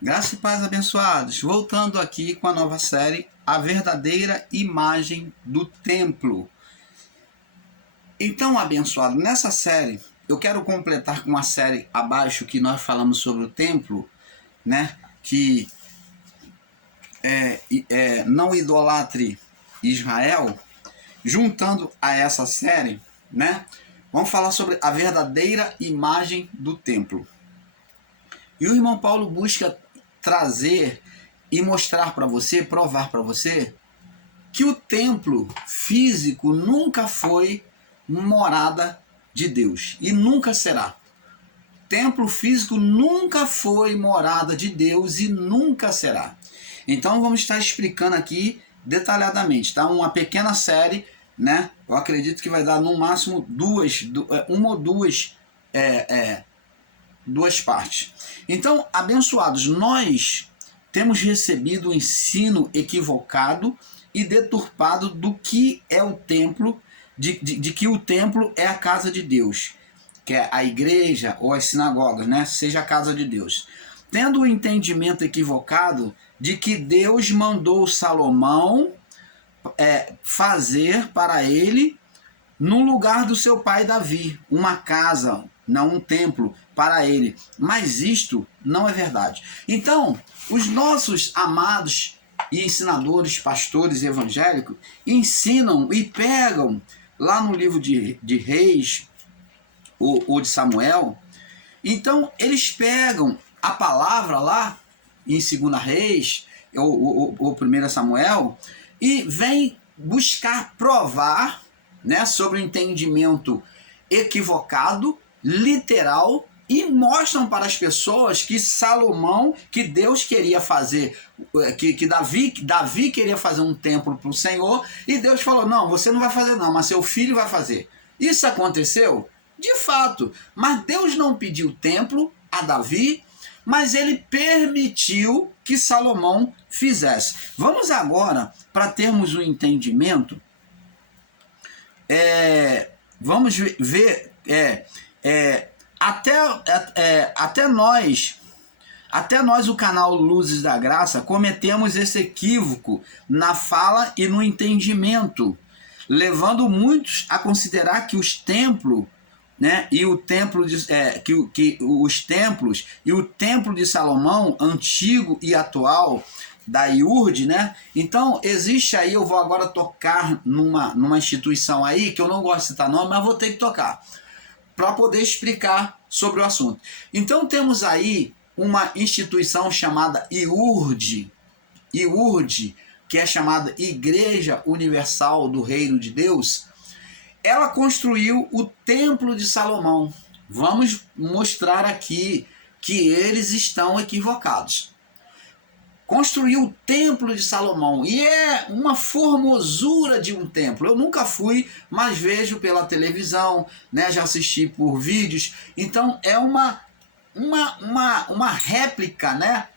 Graça e paz, abençoados. Voltando aqui com a nova série, A Verdadeira Imagem do Templo. Então, abençoado, nessa série, eu quero completar com uma série abaixo que nós falamos sobre o templo, né? Que não idolatre Israel. Juntando a essa série, né? Vamos falar sobre a verdadeira imagem do templo. E o irmão Paulo busca trazer e mostrar para você, provar para você, que o templo físico nunca foi morada de Deus e nunca será. Templo físico nunca foi morada de Deus e nunca será. Então vamos estar explicando aqui detalhadamente, tá? Uma pequena série, né? Eu acredito que vai dar no máximo uma ou duas partes. Então, abençoados, nós temos recebido o ensino equivocado e deturpado do que é o templo, de que o templo é a casa de Deus, que é a igreja ou as sinagogas, né? Seja a casa de Deus. Tendo o entendimento equivocado de que Deus mandou Salomão fazer para ele, no lugar do seu pai Davi, uma casa, não um templo para ele. Mas isto não é verdade. Então, os nossos amados e ensinadores, pastores evangélicos, ensinam e pegam lá no livro de Reis ou de Samuel. Então, eles pegam a palavra lá em 2 Reis ou 1 Samuel e vêm buscar provar, né, sobre o entendimento equivocado, literal, e mostram para as pessoas que Salomão, que Deus queria fazer, que Davi queria fazer um templo para o Senhor, e Deus falou, não, você não vai fazer não, mas seu filho vai fazer. Isso aconteceu? De fato, mas Deus não pediu templo a Davi, mas ele permitiu que Salomão fizesse. Vamos agora, para termos um entendimento, vamos ver, até nós, o canal Luzes da Graça, cometemos esse equívoco na fala e no entendimento, levando muitos a considerar que os templos, né, e o templo os templos e o templo de Salomão, antigo e atual, da IURD, né? Então, existe aí, eu vou agora tocar numa instituição aí, que eu não gosto de citar nome, mas vou ter que tocar, para poder explicar sobre o assunto. Então, temos aí uma instituição chamada IURD, que é chamada Igreja Universal do Reino de Deus. Ela construiu o Templo de Salomão. Vamos mostrar aqui que eles estão equivocados. Construiu o Templo de Salomão, e é uma formosura de um templo. Eu nunca fui, mas vejo pela televisão, né? Já assisti por vídeos. Então é uma réplica, né?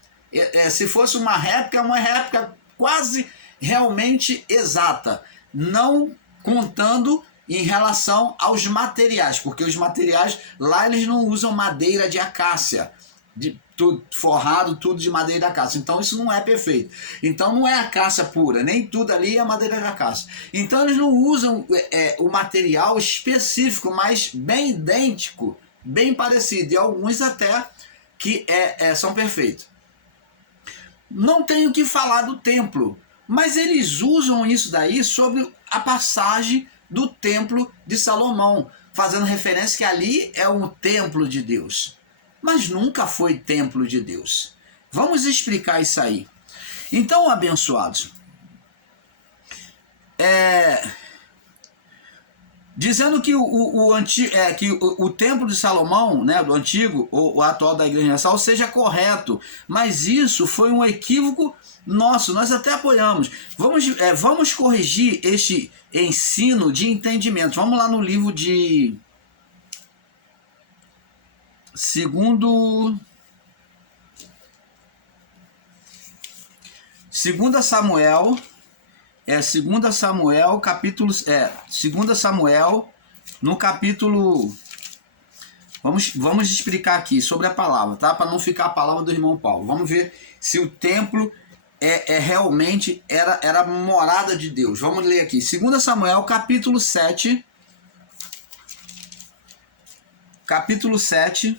Se fosse uma réplica quase realmente exata, não contando em relação aos materiais, porque os materiais lá eles não usam madeira de acácia, tudo forrado, tudo de madeira de acácia. Então isso não é perfeito. Então não é acácia pura, nem tudo ali é madeira de acácia. Então eles não usam o material específico, mas bem idêntico, bem parecido, e alguns até que são perfeitos. Não tenho que falar do templo, mas eles usam isso daí sobre a passagem do templo de Salomão, fazendo referência que ali é um templo de Deus. Mas nunca foi templo de Deus. Vamos explicar isso aí. Então, abençoados, dizendo que o templo de Salomão, né, do antigo ou o atual da Igreja Universal, seja correto, mas isso foi um equívoco nosso, nós até apoiamos. Vamos corrigir este ensino de entendimento. Vamos lá no livro de Segundo Samuel, 2 Samuel, capítulo 2 Samuel, no capítulo Vamos explicar aqui sobre a palavra, tá? Para não ficar a palavra do irmão Paulo. Vamos ver se o templo realmente era morada de Deus. Vamos ler aqui. 2 Samuel, capítulo 7. Capítulo 7,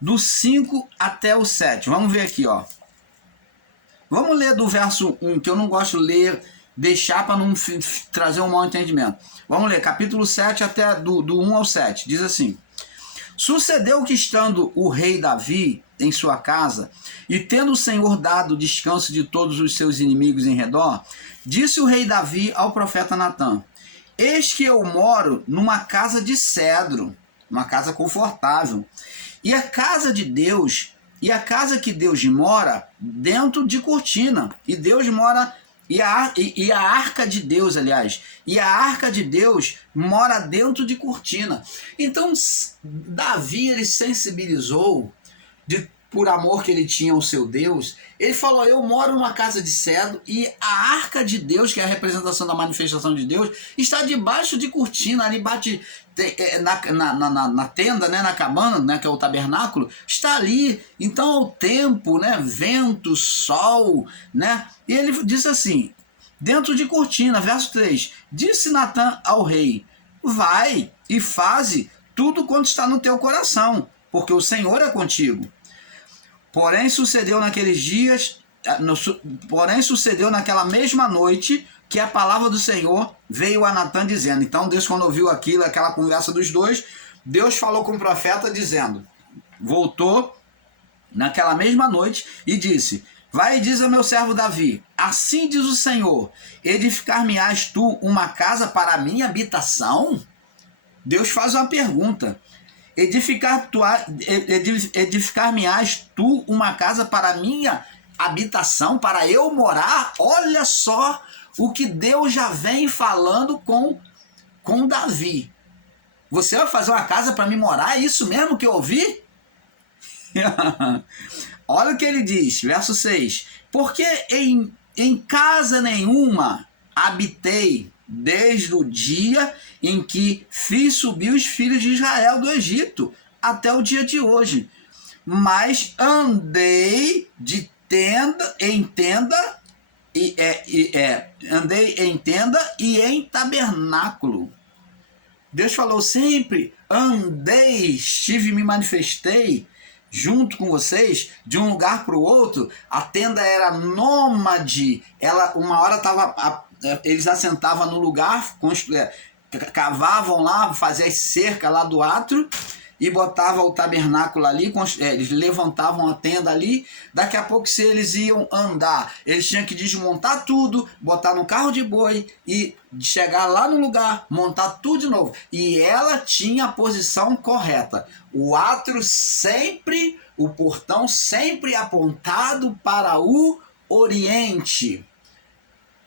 do 5 até o 7. Vamos ver aqui, ó. Vamos ler do verso 1, que eu não gosto de ler, deixar para não trazer um mau entendimento. Vamos ler, capítulo 7 até do 1 ao 7. Diz assim: Sucedeu que, estando o rei Davi em sua casa, e tendo o Senhor dado descanso de todos os seus inimigos em redor, disse o rei Davi ao profeta Natã: Eis que eu moro numa casa de cedro, uma casa confortável, e a casa de Deus, e a casa que Deus mora dentro de cortina, e Deus mora, e a arca de Deus, aliás, e a arca de Deus mora dentro de cortina. Então Davi, ele sensibilizou, por amor que ele tinha ao seu Deus, ele falou: eu moro numa casa de cedro e a arca de Deus, que é a representação da manifestação de Deus, está debaixo de cortina, ali bate na tenda, né, na cabana, né, que é o tabernáculo, está ali. Então o tempo, né, vento, sol, né, e ele disse assim, dentro de cortina, verso 3, disse Natã ao rei: vai e faze tudo quanto está no teu coração, porque o Senhor é contigo. Porém sucedeu naquela mesma noite que a palavra do Senhor veio a Natã dizendo. Então Deus, quando ouviu aquilo, aquela conversa dos dois, Deus falou com o profeta dizendo, voltou naquela mesma noite e disse: vai e diz ao meu servo Davi, assim diz o Senhor, edificar-me-ás tu uma casa para a minha habitação? Deus faz uma pergunta. Edificar-me-ás tu uma casa para minha habitação, para eu morar? Olha só o que Deus já vem falando com Davi. Você vai fazer uma casa para mim morar? É isso mesmo que eu ouvi? Olha o que ele diz, verso 6. Porque em casa nenhuma habitei desde o dia em que fiz subir os filhos de Israel do Egito até o dia de hoje, mas andei em tenda e em tabernáculo. Deus falou sempre: andei, me manifestei junto com vocês de um lugar para o outro. A tenda era nômade, uma hora eles assentavam no lugar, cavavam lá, faziam cerca lá do átrio e botavam o tabernáculo ali, eles levantavam a tenda ali. Daqui a pouco, se eles iam andar, eles tinham que desmontar tudo, botar no carro de boi e chegar lá no lugar, montar tudo de novo. E ela tinha a posição correta. O átrio sempre, o portão sempre apontado para o oriente.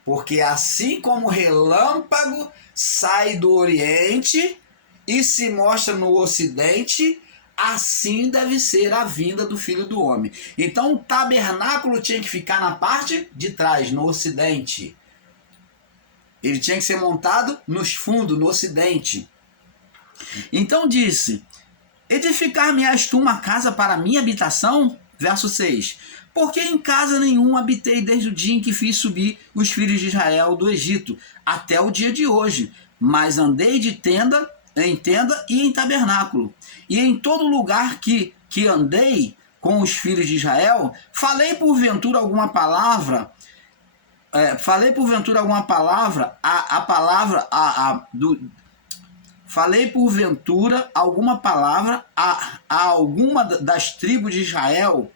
Porque assim como o relâmpago sai do oriente e se mostra no ocidente, assim deve ser a vinda do Filho do Homem. Então o tabernáculo tinha que ficar na parte de trás, no ocidente. Ele tinha que ser montado nos fundos, no ocidente. Então disse: edificar-me-ás tu uma casa para minha habitação? Verso 6. Porque em casa nenhuma habitei desde o dia em que fiz subir os filhos de Israel do Egito, até o dia de hoje. Mas andei em tenda e em tabernáculo. E em todo lugar que andei com os filhos de Israel, falei porventura alguma palavra a alguma das tribos de Israel,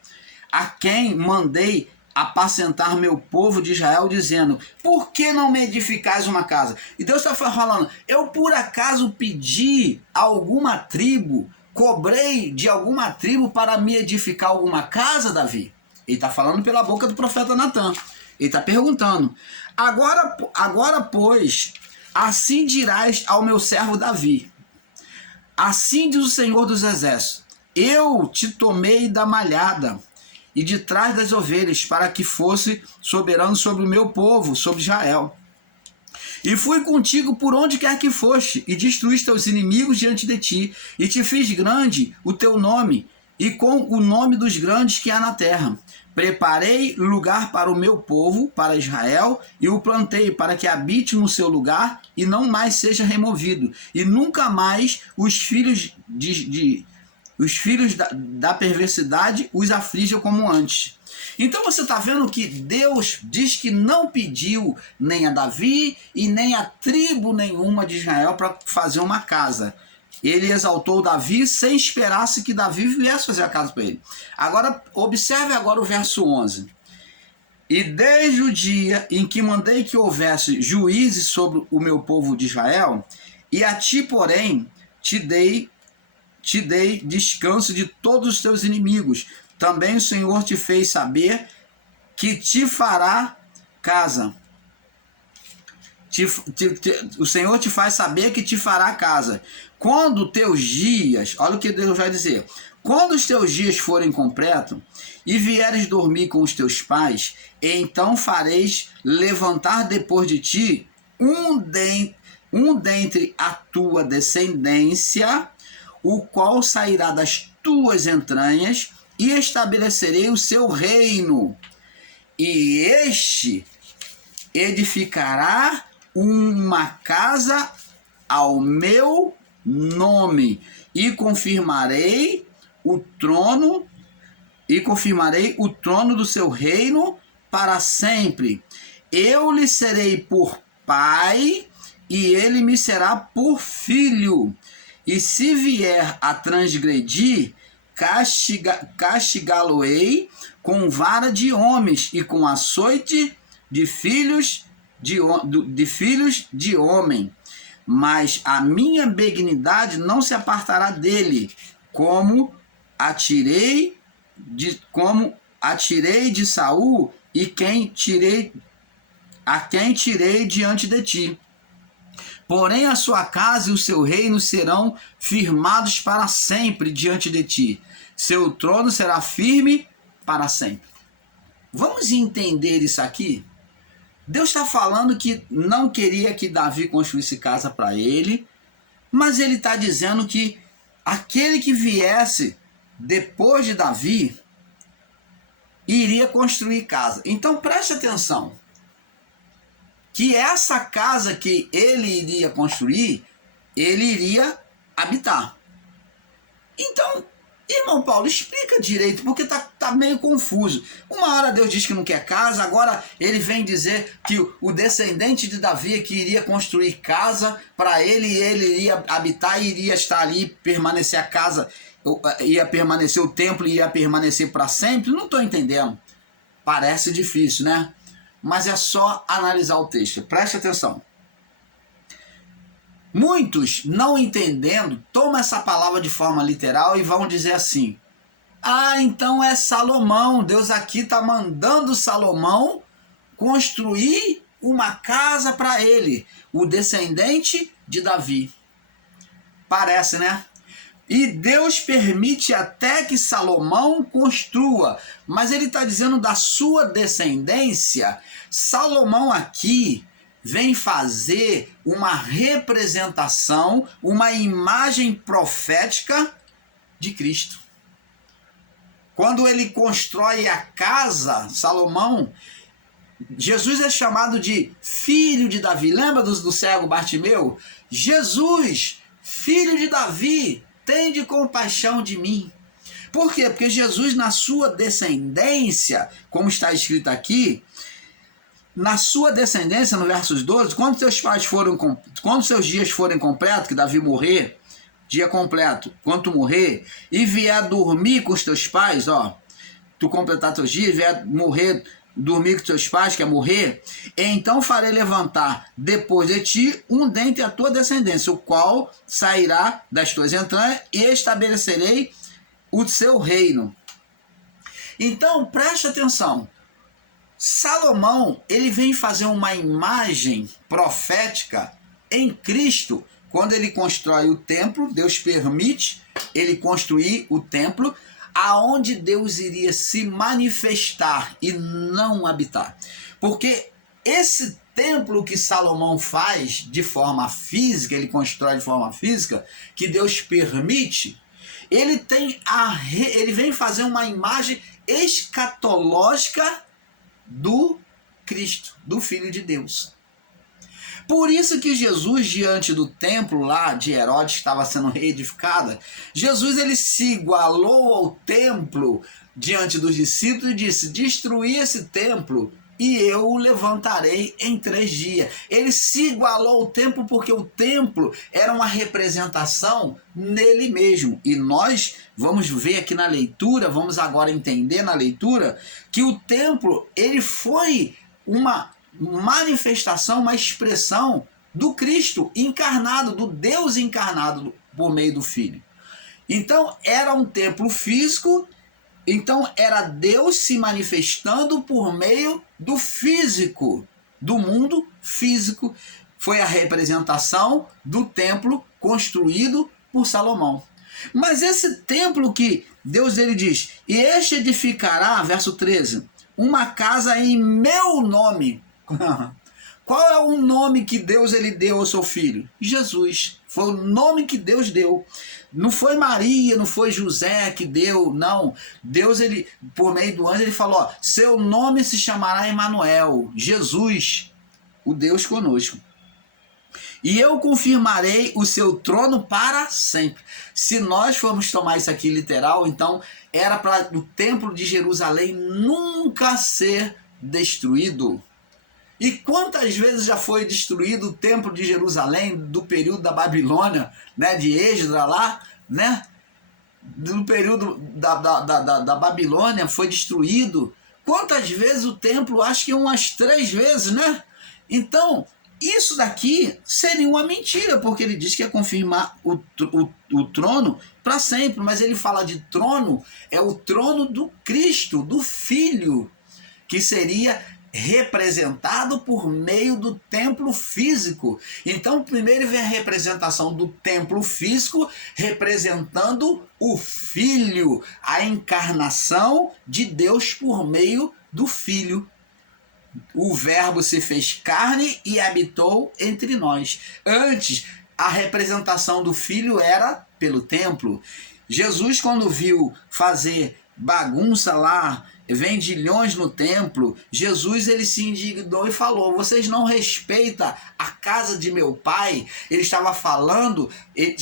a quem mandei apacentar meu povo de Israel, dizendo: por que não me edificais uma casa? E Deus está falando: eu por acaso pedi a alguma tribo, cobrei de alguma tribo para me edificar alguma casa, Davi? Ele está falando pela boca do profeta Natã. Ele está perguntando: agora, pois, assim dirás ao meu servo Davi: assim diz o Senhor dos Exércitos, eu te tomei da malhada e de trás das ovelhas, para que fosse soberano sobre o meu povo, sobre Israel. E fui contigo por onde quer que foste, e destruí teus inimigos diante de ti, e te fiz grande o teu nome, e com o nome dos grandes que há na terra. Preparei lugar para o meu povo, para Israel, e o plantei para que habite no seu lugar e não mais seja removido. E nunca mais os filhos da perversidade os aflijam como antes. Então você está vendo que Deus diz que não pediu nem a Davi e nem a tribo nenhuma de Israel para fazer uma casa. Ele exaltou Davi sem esperar-se que Davi viesse fazer a casa para ele. Agora, observe agora o verso 11. E desde o dia em que mandei que houvesse juízes sobre o meu povo de Israel, e a ti, porém, te dei descanso de todos os teus inimigos. Também o Senhor te fez saber que te fará casa. O Senhor te faz saber que te fará casa. Quando teus dias, olha o que Deus vai dizer, quando os teus dias forem completos e vieres dormir com os teus pais, então fareis levantar depois de ti um dentre a tua descendência, o qual sairá das tuas entranhas, e estabelecerei o seu reino. E este edificará uma casa ao meu nome, e confirmarei o trono do seu reino para sempre. Eu lhe serei por pai, e ele me será por filho. E se vier a transgredir, castigá-lo-ei com vara de homens e com açoite de filhos de homem. Mas a minha benignidade não se apartará dele, como atirei de Saul e a quem tirei diante de ti. Porém a sua casa e o seu reino serão firmados para sempre diante de ti. Seu trono será firme para sempre. Vamos entender isso aqui? Deus está falando que não queria que Davi construísse casa para ele, mas ele está dizendo que aquele que viesse depois de Davi iria construir casa. Então preste atenção, que essa casa que ele iria construir, ele iria habitar. Então, irmão Paulo, explica direito, porque tá meio confuso. Uma hora Deus diz que não quer casa, agora ele vem dizer que o descendente de Davi que iria construir casa para ele, e ele iria habitar e iria estar ali, permanecer a casa, ia permanecer o templo, ia permanecer para sempre. Não estou entendendo. Parece difícil, né? Mas é só analisar o texto. Preste atenção. Muitos, não entendendo, tomam essa palavra de forma literal e vão dizer assim: ah, então é Salomão. Deus aqui está mandando Salomão construir uma casa para ele, o descendente de Davi. Parece, né? E Deus permite até que Salomão construa, mas ele está dizendo da sua descendência. Salomão aqui vem fazer uma representação, uma imagem profética de Cristo. Quando ele constrói a casa, Salomão, Jesus é chamado de filho de Davi. Lembra do cego Bartimeu? Jesus, filho de Davi, tende compaixão de mim. Por quê? Porque Jesus, na sua descendência, como está escrito aqui, na sua descendência, no versos 12, quando seus dias forem completos, que Davi morrer, dia completo, quando tu morrer, e vier dormir com os teus pais, tu completar teus dias, vier dormir com teus pais, quer morrer, então farei levantar depois de ti um dentre a tua descendência, o qual sairá das tuas entranhas, e estabelecerei o seu reino. Então, preste atenção. Salomão, ele vem fazer uma imagem profética em Cristo. Quando ele constrói o templo, Deus permite ele construir o templo, aonde Deus iria se manifestar e não habitar. Porque esse templo que Salomão faz de forma física, ele constrói de forma física, que Deus permite, ele vem fazer uma imagem escatológica do Cristo, do Filho de Deus. Por isso que Jesus, diante do templo lá de Herodes, que estava sendo reedificado, Jesus ele se igualou ao templo diante dos discípulos e disse: destruí esse templo e eu o levantarei em 3 dias. Ele se igualou ao templo porque o templo era uma representação nele mesmo. E nós vamos ver aqui na leitura, vamos agora entender na leitura, que o templo ele foi uma manifestação, uma expressão do Cristo encarnado, do Deus encarnado por meio do Filho. Então era um templo físico, então era Deus se manifestando por meio do físico, do mundo físico. Foi a representação do templo construído por Salomão. Mas esse templo que Deus ele diz: e este edificará, verso 13, uma casa em meu nome. Qual é o nome que Deus ele deu ao seu filho? Jesus. Foi o nome que Deus deu. Não foi Maria, não foi José que deu, não. Deus, ele, por meio do anjo, ele falou: ó, seu nome se chamará Emanuel, Jesus, o Deus conosco. E eu confirmarei o seu trono para sempre. Se nós formos tomar isso aqui literal, então era para o templo de Jerusalém nunca ser destruído. E quantas vezes já foi destruído o templo de Jerusalém do período da Babilônia, né, de Esdras lá, né? Do período da Babilônia foi destruído. Quantas vezes o templo? Acho que umas 3 vezes, né? Então, isso daqui seria uma mentira, porque ele diz que ia confirmar o trono para sempre, mas ele fala de trono, é o trono do Cristo, do Filho, que seria representado por meio do templo físico. Então, primeiro vem a representação do templo físico, representando o Filho, a encarnação de Deus por meio do Filho. O Verbo se fez carne e habitou entre nós. Antes, a representação do Filho era pelo templo. Jesus, quando viu fazer bagunça lá, vendilhões no templo, Jesus ele se indignou e falou: vocês não respeitam a casa de meu pai? Ele estava falando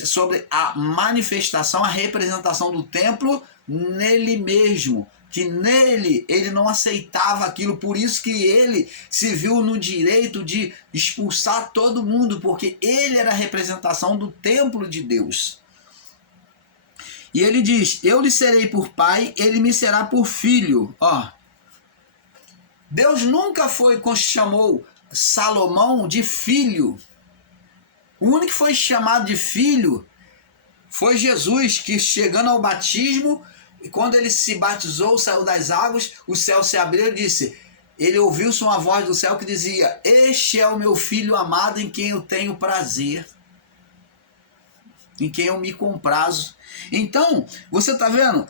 sobre a manifestação, a representação do templo nele mesmo, que nele ele não aceitava aquilo, por isso que ele se viu no direito de expulsar todo mundo, porque ele era a representação do templo de Deus. E ele diz: eu lhe serei por pai, ele me será por filho. Ó, Deus nunca chamou Salomão de filho. O único que foi chamado de filho foi Jesus, que chegando ao batismo, quando ele se batizou, saiu das águas, o céu se abriu e disse, ele ouviu-se uma voz do céu que dizia: este é o meu filho amado em quem eu tenho prazer, em quem eu me comprazo. Então, você está vendo,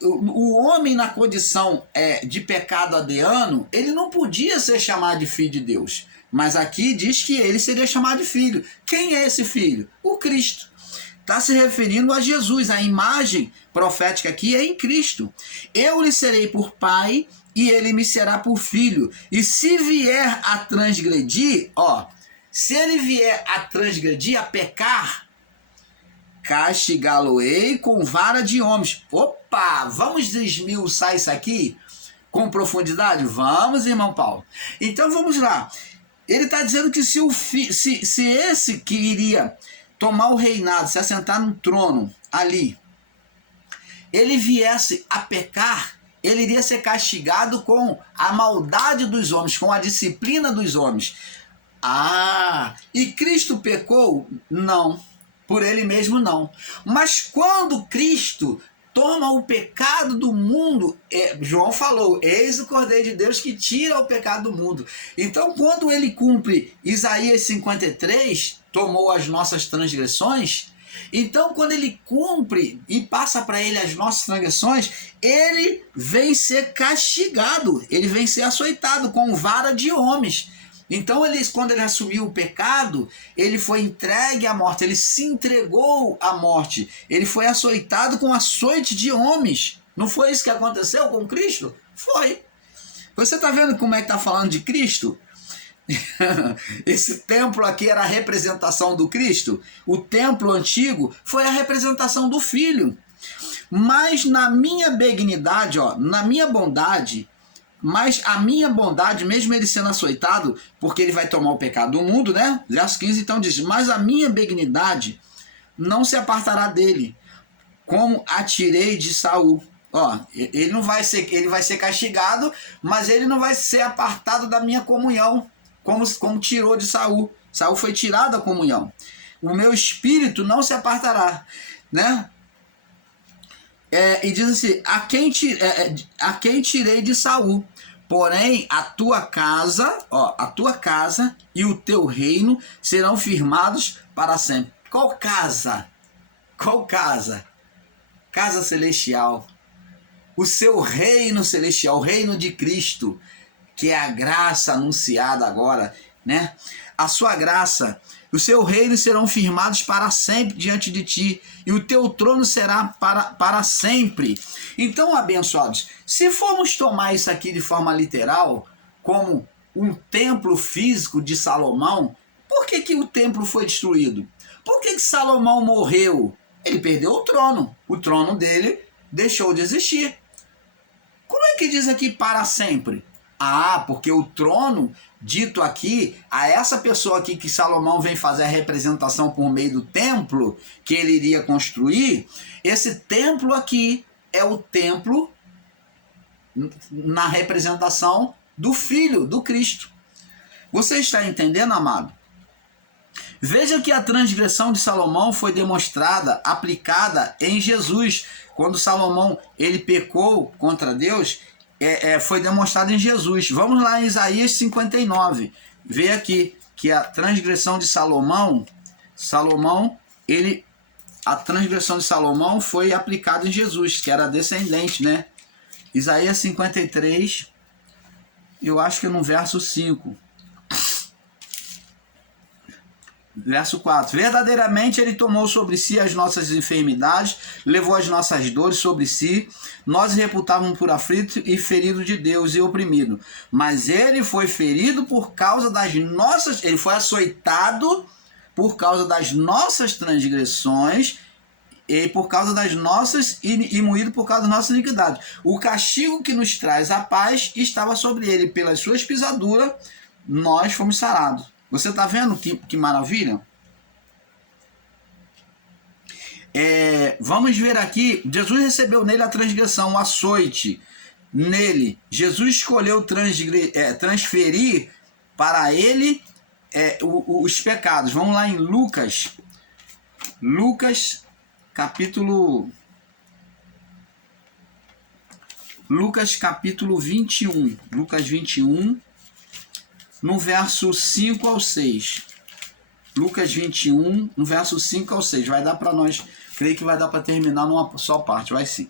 o homem na condição de pecado adriano, ele não podia ser chamado de filho de Deus. Mas aqui diz que ele seria chamado de filho. Quem é esse filho? O Cristo. Está se referindo a Jesus. A imagem profética aqui é em Cristo. Eu lhe serei por pai e ele me será por filho. E se vier a transgredir, ó, se ele vier a transgredir, a pecar, castigá-lo-ei com vara de homens. Opa, vamos desmiuçar isso aqui com profundidade? Vamos, irmão Paulo. Então vamos lá. Ele está dizendo que se esse que iria tomar o reinado, se assentar no trono ali, ele viesse a pecar, ele iria ser castigado com a maldade dos homens, com a disciplina dos homens. Ah, e Cristo pecou? Não. Por ele mesmo não. Mas quando Cristo toma o pecado do mundo, João falou: eis o Cordeiro de Deus que tira o pecado do mundo. Então quando ele cumpre Isaías 53, tomou as nossas transgressões, então quando ele cumpre e passa para ele as nossas transgressões, ele vem ser castigado, ele vem ser açoitado com vara de homens. Então, quando ele assumiu o pecado, ele foi entregue à morte, ele se entregou à morte, ele foi açoitado com açoite de homens. Não foi isso que aconteceu com Cristo? Foi. Você está vendo como é que está falando de Cristo? Esse templo aqui era a representação do Cristo. O templo antigo foi a representação do Filho. Mas na minha benignidade, na minha bondade, mas a minha bondade, mesmo ele sendo açoitado, porque ele vai tomar o pecado do mundo, né? Verso 15 então diz, mas a minha benignidade não se apartará dele, como a tirei de Saul. Ele vai ser castigado, mas ele não vai ser apartado da minha comunhão, como tirou de Saul. Saul foi tirado da comunhão. O meu espírito não se apartará, né? E diz assim, a quem tirei de Saul, porém a tua casa e o teu reino serão firmados para sempre. Qual casa? Qual casa? Casa celestial. O seu reino celestial, o reino de Cristo, que é a graça anunciada agora, né? A sua graça, o seu reino serão firmados para sempre diante de ti, e o teu trono será para sempre. Então, abençoados, se formos tomar isso aqui de forma literal, como um templo físico de Salomão, por que o templo foi destruído? Por que Salomão morreu? Ele perdeu o trono dele deixou de existir. Como é que diz aqui para sempre? Porque o trono, dito aqui, a essa pessoa aqui que Salomão vem fazer a representação por meio do templo que ele iria construir, esse templo aqui é o templo na representação do Filho, do Cristo. Você está entendendo, amado? Veja que a transgressão de Salomão foi demonstrada, aplicada em Jesus. Quando Salomão ele pecou contra Deus, foi demonstrado em Jesus. Vamos lá em Isaías 59. Vê aqui que a transgressão de Salomão, a transgressão de Salomão foi aplicada em Jesus, que era descendente, né? Isaías 53, eu acho que é no verso 5. Verso 4. Verdadeiramente ele tomou sobre si as nossas enfermidades, levou as nossas dores sobre si, nós reputávamos por aflito e ferido de Deus e oprimido. Mas ele foi ferido por causa das nossas, ele foi açoitado por causa das nossas transgressões e por causa das nossas, e moído por causa das nossas iniquidades. O castigo que nos traz a paz estava sobre ele, pelas suas pisaduras nós fomos sarados. Você está vendo que maravilha? Vamos ver aqui, Jesus recebeu nele a transgressão, o açoite. Nele, Jesus escolheu transferir para ele os pecados. Vamos lá em Lucas capítulo 21. Lucas 21. No verso 5 ao 6. Lucas 21, no verso 5 ao 6. Vai dar para nós, creio que vai dar para terminar numa só parte, vai sim.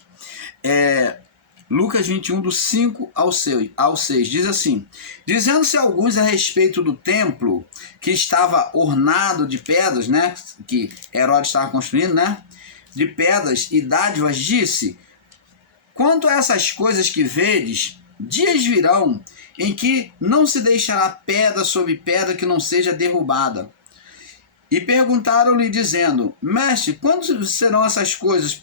Lucas 21, do 5 ao 6, diz assim: dizendo-se alguns a respeito do templo, que estava ornado de pedras, né, que Herodes estava construindo, né, de pedras e dádivas, disse: quanto a essas coisas que vedes, dias virão em que não se deixará pedra sobre pedra que não seja derrubada. E perguntaram-lhe, dizendo: mestre, quando serão essas coisas?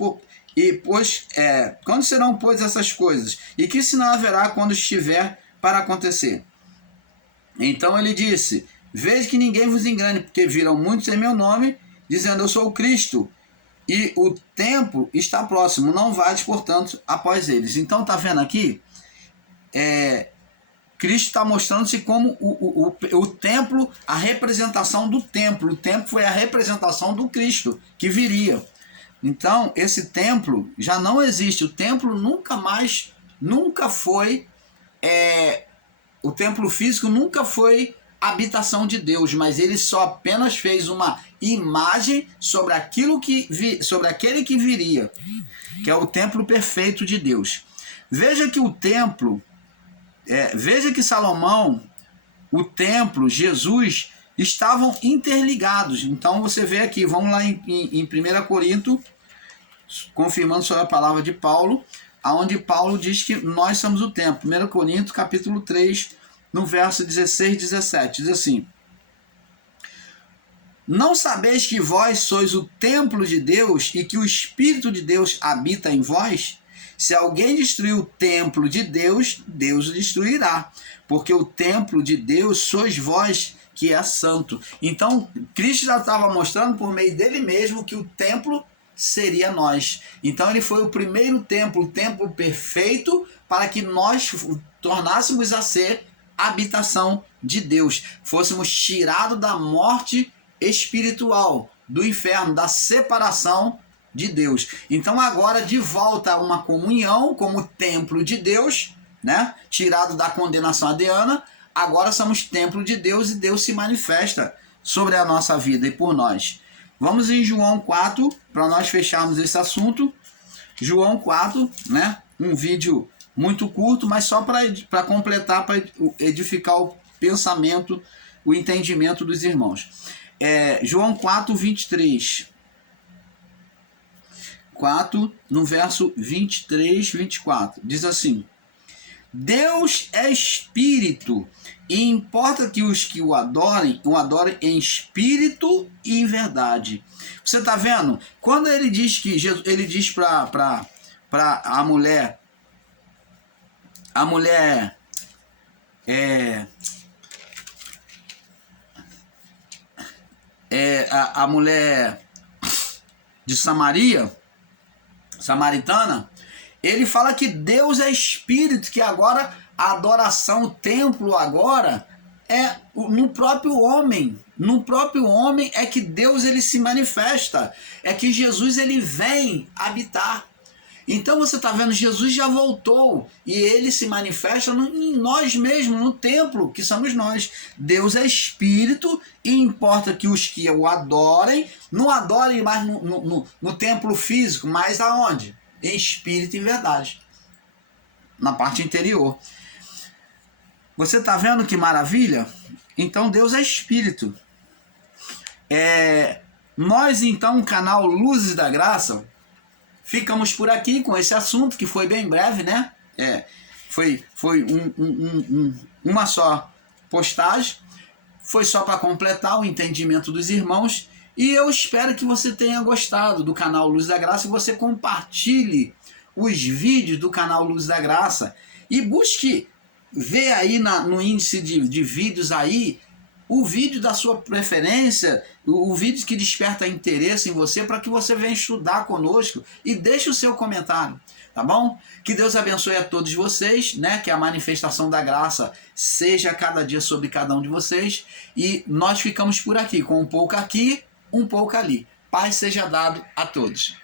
Quando serão, pois, essas coisas? E que sinal haverá quando estiver para acontecer? Então ele disse: veja que ninguém vos engane, porque viram muitos em meu nome, dizendo: eu sou o Cristo, e o tempo está próximo, não vades, portanto, após eles. Então, está vendo aqui? Cristo está mostrando-se como o templo, a representação do templo. O templo foi a representação do Cristo que viria. Então, esse templo já não existe. O templo nunca foi, o templo físico nunca foi habitação de Deus, mas ele só apenas fez uma imagem sobre aquele que viria, que é o templo perfeito de Deus. Veja que o templo, veja que Salomão o templo, Jesus, estavam interligados. Então você vê aqui, vamos lá em 1 Corinto, confirmando sobre a palavra de Paulo, aonde Paulo diz que nós somos o templo. 1 Coríntios, capítulo 3, no verso 16 e 17, diz assim: não sabeis que vós sois o templo de Deus e que o Espírito de Deus habita em vós? Se alguém destruir o templo de Deus, Deus o destruirá, porque o templo de Deus sois vós, que é santo. Então, Cristo já estava mostrando por meio dele mesmo que o templo seria nós. Então ele foi o primeiro templo, o templo perfeito, para que nós tornássemos a ser a habitação de Deus, fôssemos tirados da morte espiritual, do inferno, da separação de Deus. Então agora de volta a uma comunhão como templo de Deus, né? Tirado da condenação adriana, agora somos templo de Deus e Deus se manifesta sobre a nossa vida e por nós. Vamos em João 4, para nós fecharmos esse assunto. João 4, né? Um vídeo muito curto, mas só para completar, para edificar o pensamento, o entendimento dos irmãos. João 4, 23. 4, no verso 23, 24. Diz assim: Deus é espírito, e importa que os que o adorem em espírito e em verdade. Você está vendo? Quando ele diz que Jesus, ele diz para a mulher a mulher de samaritana, ele fala que Deus é espírito, que agora a adoração, o templo agora é no próprio homem. No próprio homem é que Deus ele se manifesta, é que Jesus ele vem habitar. Então você está vendo, Jesus já voltou e ele se manifesta em nós mesmos, no templo, que somos nós. Deus é espírito e importa que os que o adorem, não adorem mais no templo físico, mas aonde? Em espírito e em verdade, na parte interior. Você está vendo que maravilha? Então Deus é espírito. Nós então, o canal Luzes da Graça, ficamos por aqui com esse assunto, que foi bem breve, né? Foi uma só postagem, foi só para completar o entendimento dos irmãos, e eu espero que você tenha gostado do canal Luz da Graça, e você compartilhe os vídeos do canal Luz da Graça, e busque ver aí no índice de vídeos aí, o vídeo da sua preferência, o vídeo que desperta interesse em você, para que você venha estudar conosco e deixe o seu comentário, tá bom? Que Deus abençoe a todos vocês, né? Que a manifestação da graça seja cada dia sobre cada um de vocês, e nós ficamos por aqui, com um pouco aqui, um pouco ali. Paz seja dado a todos.